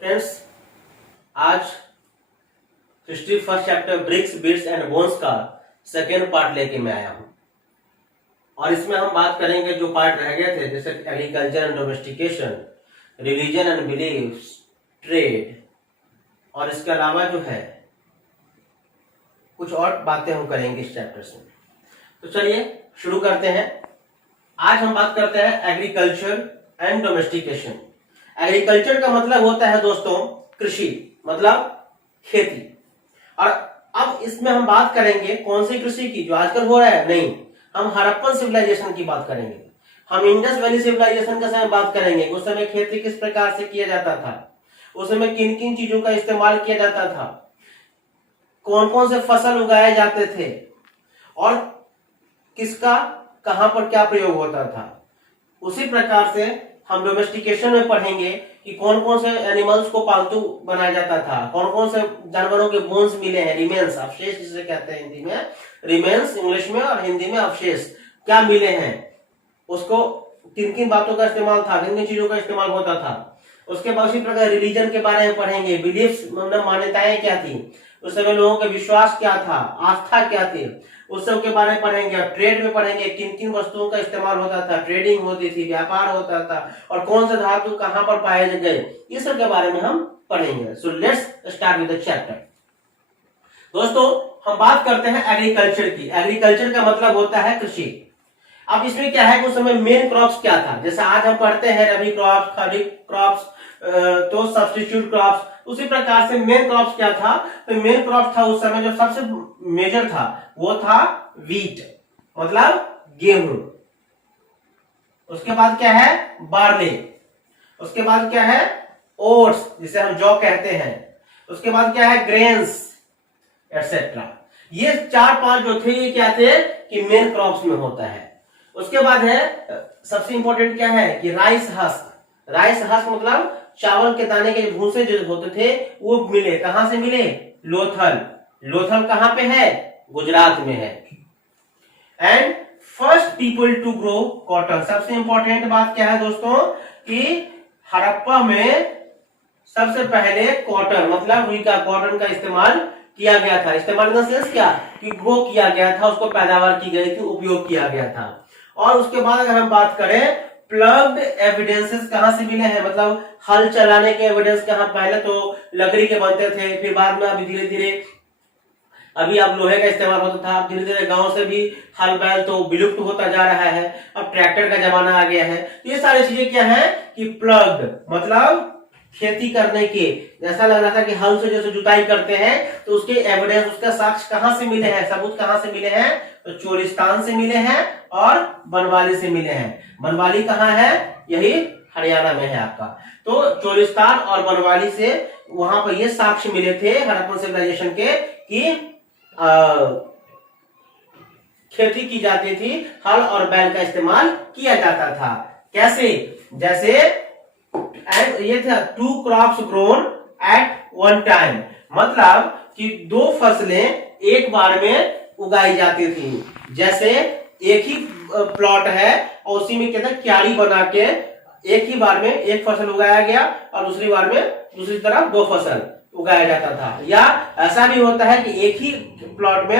Friends, आज history first chapter bricks beads and bones का second part लेके मैं आया हूं और इसमें हम बात करेंगे जो पार्ट रह गए थे, जैसे agriculture and domestication, religion and beliefs, trade और इसके अलावा जो है कुछ और बातें हम करेंगे इस चैप्टर से। तो चलिए शुरू करते हैं। आज हम बात करते हैं एग्रीकल्चर एंड डोमेस्टिकेशन। एग्रीकल्चर का मतलब होता है दोस्तों कृषि, मतलब खेती। और अब इसमें हम बात करेंगे कौन सी कृषि की, जो आजकल हो रहा है? नहीं, हम हड़प्पन सिविलाइजेशन की बात करेंगे। हम इंडस वैली सिविलाइजेशन का समय बात करेंगे। उस समय खेती किस प्रकार से किया जाता था, उस समय किन किन चीजों का इस्तेमाल किया जाता था, कौन कौन से फसल उगाए जाते थे और किसका कहां पर क्या प्रयोग होता था। उसी प्रकार से हम डोमेस्टिकेशन में पढ़ेंगे कि कौन कौन से एनिमल्स को पालतू बनाया जाता था, कौन कौन से जानवरों के बोन्स मिले हैं, रिमेन्स, अवशेष जिसे कहते हैं हिंदी में, रिमेन्स इंग्लिश में और हिंदी में अवशेष क्या मिले हैं, उसको किन किन बातों का इस्तेमाल था, किन किन चीजों का इस्तेमाल होता था। उसके बाद उसी प्रकार रिलीजन के बारे में पढ़ेंगे, बिलीफ्स मतलब मान्यताएं क्या थी, उस समय लोगों के विश्वास क्या था, आस्था क्या थी, उस सब के बारे में पढ़ेंगे। और ट्रेड में पढ़ेंगे किन किन वस्तुओं का इस्तेमाल होता था, ट्रेडिंग होती थी, व्यापार होता था और कौन से धातु कहां पर पाए गए, ये सब के बारे में हम पढ़ेंगे। So let's start with the chapter. दोस्तों, हम बात करते हैं एग्रीकल्चर की। एग्रीकल्चर का मतलब होता है कृषि। अब इसमें क्या है कि उस समय मेन क्रॉप्स क्या था, जैसे आज हम पढ़ते हैं रबी क्रॉप्स, खरीफ क्रॉप्स, तो सब्स्टिट्यूट क्रॉप्स, उसी प्रकार से मेन क्रॉप्स क्या था? तो मेन क्रॉप था उस समय जो सबसे मेजर था वो था वीट, मतलब गेहूं। उसके बाद क्या है? बार्ले। उसके बाद क्या है? ओट्स, जिसे हम जौ कहते हैं। उसके बाद क्या है? Grains etcetera. ये चार पांच जो थे ये क्या थे कि मेन क्रॉप्स में होता है। उसके बाद है सबसे इंपॉर्टेंट क्या है कि राइस हस्क। राइस हस्क मतलब चावल के दाने के भूसे जो होते थे वो मिले। कहां से मिले? लोथल। लोथल कहां पे है? गुजरात में है। And first people to grow cotton. सबसे इंपॉर्टेंट बात क्या है दोस्तों कि हड़प्पा में सबसे पहले कॉटन मतलब रुई का, कॉटन का इस्तेमाल किया गया था। इस्तेमाल इन द सेंस क्या कि ग्रो किया गया था, उसको पैदावार की गई थी, उपयोग किया गया था। और उसके बाद अगर हम बात करें प्लग्ड एविडेंसेस कहां से मिले हैं, मतलब हल चलाने के एविडेंस कहां, पहले तो लकड़ी के बनते थे, फिर बाद में अभी धीरे धीरे अभी अब लोहे का इस्तेमाल होता था, अब धीरे धीरे गांव से भी हल बैल तो विलुप्त होता जा रहा है, अब ट्रैक्टर का जमाना आ गया है। ये सारी चीजें क्या है कि प्लग्ड मतलब खेती करने के, ऐसा लग रहा था कि हल से जैसे जुताई करते हैं तो उसके एविडेंस, उसका साक्ष्य कहां से मिले हैं, सबूत कहां से मिले हैं? तो चोलिस्तान से मिले हैं और बनवाली से मिले हैं। बनवाली कहां है? यही हरियाणा में है आपका। तो चोलिस्तान और बनवाली से वहां पर ये साक्ष्य मिले थे हड़प्पन सिविलाइजेशन के कि खेती की जाती थी, हल और बैल का इस्तेमाल किया जाता था। कैसे? जैसे एंड ये था two crops grown at one time, मतलब कि दो फसलें एक बार में उगाई जाती थी। जैसे एक ही प्लॉट है और उसी में क्या था, क्यारी बना के एक ही बार में एक फसल उगाया गया और दूसरी बार में दूसरी तरफ दो फसल उगाया जाता था। या ऐसा भी होता है कि एक ही प्लॉट में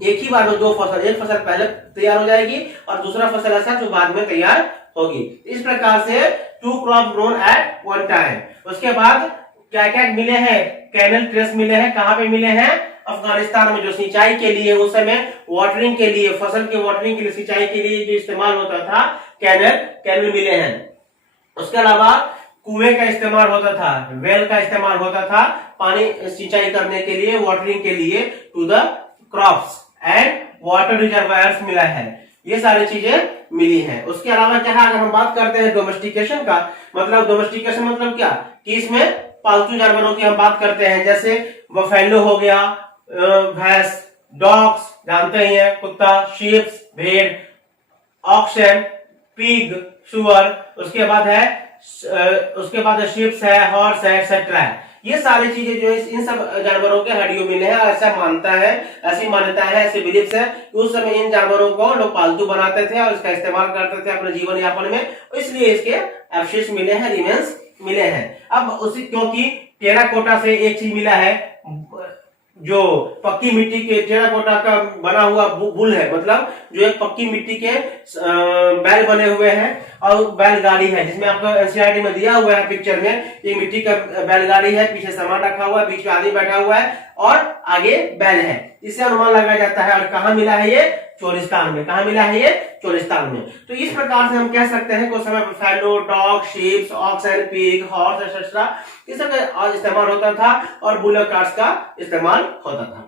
एक ही बार में दो फसल, एक फसल पहले तैयार हो जाएगी और दूसरा फसल ऐसा जो बाद में तैयार होगी। इस प्रकार से two crop grown at one time. उसके बाद क्या क्या मिले हैं? कैनल ट्रेस मिले हैं। कहां पे मिले हैं? अफगानिस्तान में, जो सिंचाई के लिए उस समय वाटरिंग के लिए, फसल के वाटरिंग के लिए, सिंचाई के लिए जो इस्तेमाल होता था कैनल मिले हैं। उसके अलावा कुएं का इस्तेमाल होता था, वेल का इस्तेमाल होता था पानी सिंचाई करने के लिए, वाटरिंग के लिए to the crops and water reservoirs मिला है। ये सारी चीजें मिली हैं। उसके अलावा क्या है, अगर हम बात करते हैं डोमेस्टिकेशन का, मतलब डोमेस्टिकेशन मतलब क्या कि इसमें पालतू जानवरों की हम बात करते हैं, जैसे बफेलो हो गया, भैंस, डॉग्स जानते ही हैं, कुत्ता, शीप्स भेड़, ऑक्सन, पिग, सुअर, उसके बाद शिप्स है, हॉर्स है, एक्सेट्रा है। ये सारी चीजें जो इन सब जानवरों के हड्डियों में है। ऐसा मानता है, ऐसी मान्यता है, ऐसे बिलीफ्स है कि उस समय इन जानवरों को लोग पालतू बनाते थे और इसका इस्तेमाल करते थे अपने जीवन यापन में, इसलिए इसके अवशेष मिले हैं, रिमेन्स मिले हैं। अब उसी क्योंकि टेराकोटा से एक चीज मिला है, जो पक्की मिट्टी के टेराकोटा का बना हुआ बुल है, मतलब जो एक पक्की मिट्टी के बैल बने हुए हैं और बैलगाड़ी है, जिसमें आपको एनसीईआरटी में दिया हुआ है पिक्चर में, एक मिट्टी का बैलगाड़ी है, पीछे सामान रखा हुआ है, बीच में आदमी बैठा हुआ है और आगे बैल है। इससे अनुमान लगाया जाता है। और कहाँ मिला है ये? चोलिस्तान में। कहाँ मिला है ये? चोलिस्तान में। तो इस प्रकार से हम कह सकते हैं कि उस समय फैलो, dog, sheeps, ox and pig, horse etcetera इस सब का इस्तेमाल होता था और बुलक कार्ट्स का इस्तेमाल होता था।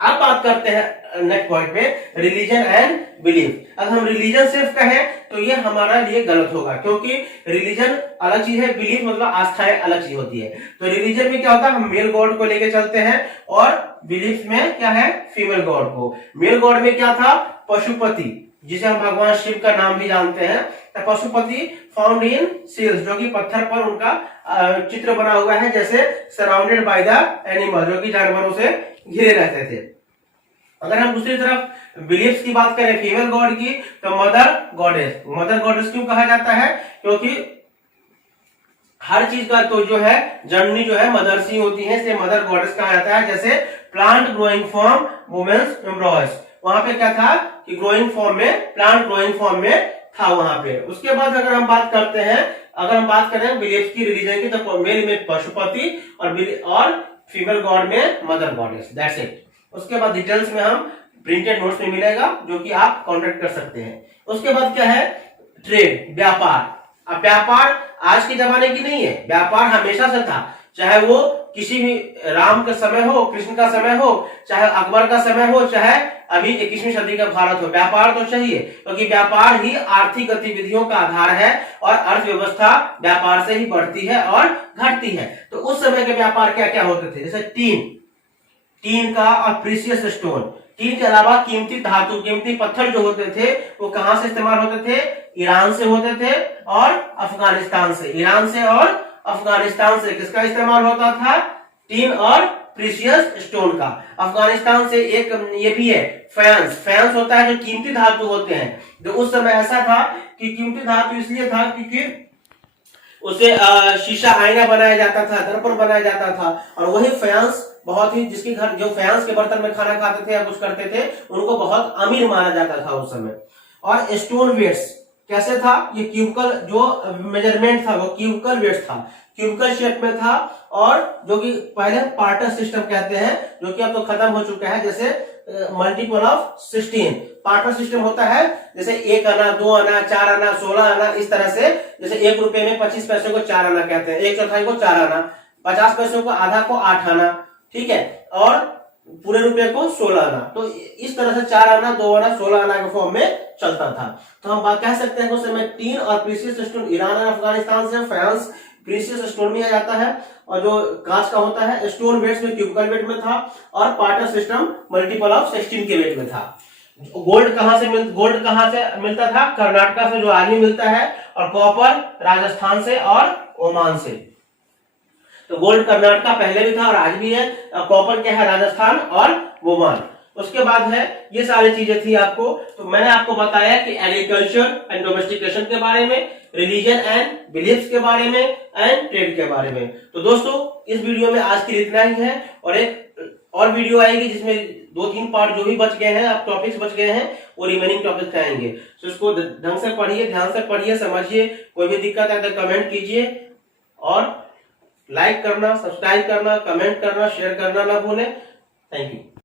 अब बात करते हैं नेक्स्ट पॉइंट पे, रिलीजन एंड बिलीफ। अगर हम रिलीजन सिर्फ कहें तो ये हमारा लिए गलत होगा, क्योंकि रिलीजन अलग चीज है, बिलीफ मतलब आस्थाएं अलग चीज होती है। तो रिलीजन में क्या होता है, हम मेल गॉड को लेके चलते हैं और बिलीफ में क्या है, फीमेल गॉड को। मेल गॉड में क्या था, पशुपति, जिसे हम भगवान शिव का नाम भी जानते हैं। तो पशुपति फाउंड इन सील्स, जो कि पत्थर पर उनका चित्र बना हुआ है, जैसे सराउंडेड बाय द एनिमल, जो कि जानवरों से घिरे रहते थे। अगर हम दूसरी तरफ बिलीफ्स की बात करें फीमेल गॉड की, तो मदर गॉडेस। मदर गॉडेस क्यों कहा जाता है? क्योंकि हर चीज का तो जो है जननी जो है मदर्स ही होती है, इसलिए मदर गॉडेस कहा जाता है। जैसे प्लांट ग्रोइंग फ्रॉम वुमेन्स एम्ब्रॉयस, वहां पे क्या था कि ग्रोइंग फॉर्म में, प्लांट ग्रोइंग फॉर्म में था वहां पे। उसके बाद अगर हम बात करते हैं, अगर हम बात करें बिलीफ की, रिलीजन की, तो मेल में पशुपति और फीमेल गॉड में मदर गॉडेस, दैट्स इट। उसके बाद डिटेल्स में हम प्रिंटेड नोट्स में मिलेगा, जो कि आप कॉन्टेक्ट कर सकते हैं। उसके बाद क्या है, ट्रेड, व्यापार। अब व्यापार आज के जमाने की नहीं है, व्यापार हमेशा से था, चाहे वो किसी भी राम का समय हो, कृष्ण का समय हो, चाहे अकबर का समय हो, चाहे अभी 21वीं सदी का भारत हो, व्यापार तो चाहिए, क्योंकि व्यापार ही आर्थिक गतिविधियों का आधार है और अर्थव्यवस्था व्यापार से ही बढ़ती है और घटती है। तो उस समय के व्यापार क्या क्या होते थे, जैसे टीन का और प्रीशियस स्टोन। टीन के अलावा कीमती धातु, कीमती पत्थर जो होते थे वो कहां से इस्तेमाल होते थे? ईरान से होते थे और अफगानिस्तान से। ईरान से और अफगानिस्तान से किसका इस्तेमाल होता था? टीन और प्रीशियस स्टोन का। अफगानिस्तान से एक ये भी है फैंस। फैंस होता है जो कीमती धातु होते हैं, जो उस समय ऐसा था कि कीमती धातु इसलिए था क्योंकि उसे शीशा आईना बनाया जाता था, दर्पण बनाया जाता था। और वही फैंस बहुत ही, जिसके घर जो फैंस के बर्तन में खाना खाते थे या कुछ करते थे, उनको बहुत अमीर माना जाता था उस समय। और स्टोन वेट्स कैसे था? ये क्यूबिकल जो मेजरमेंट था वो क्यूबिकल वेट्स था, क्यूबिकल शेप में था, और जो कि पहले पार्टर सिस्टम कहते हैं, जो कि अब तो खत्म हो चुका है। जैसे मल्टीपल ऑफ 16 पार्टर सिस्टम होता है, जैसे 1 आना, 2 आना, 4 आना, 16 आना, इस तरह से। जैसे 1 रुपए में 25 पैसे को 4 आना कहते हैं, 1/4 को 4 आना, 50 पैसे को आधा को 8 आना, ठीक है, और पूरे रुपए को 16 आना। तो इस तरह से 4 आना, 2 आना, 16 आना के फॉर्म में चलता था। तो हम बात कह सकते हैं उस समय टीन और प्रीशियस स्टोन ईरान और अफगानिस्तान से, फैंस प्रीशियस स्टोन में आ जाता है, और जो कांच का होता है स्टोन वेट्स में क्यूबिकल वेट में था, और पार्टर सिस्टम मल्टीपल ऑफ 16 के वेट में था। गोल्ड कहां से मिलता था? कर्नाटक से जो आदमी मिलता है, और कॉपर राजस्थान से और ओमान से। तो गोल्ड कर्नाटक पहले भी था और आज भी है, कॉपर क्या है? राजस्थान और ओमान। उसके बाद है ये सारी चीजें थी आपको। तो मैंने आपको बताया कि एग्रीकल्चर एंड डोमेस्टिकेशन के बारे में, रिलीजन एंड बिलीफ्स के बारे में, एंड ट्रेड के बारे में। तो दोस्तों इस वीडियो में आज के लिए इतना ही है, और एक और वीडियो आएगी जिसमें 2-3 पार्ट जो भी बच गए हैं, अब टॉपिक्स बच गए हैं, वो रिमेनिंग टॉपिक्स आएंगे। तो इसको ढंग से पढ़िए, ध्यान से पढ़िए, समझिए। कोई भी दिक्कत है तो कमेंट कीजिए, और लाइक करना, सब्सक्राइब करना, कमेंट करना, शेयर करना ना भूलें। Thank you.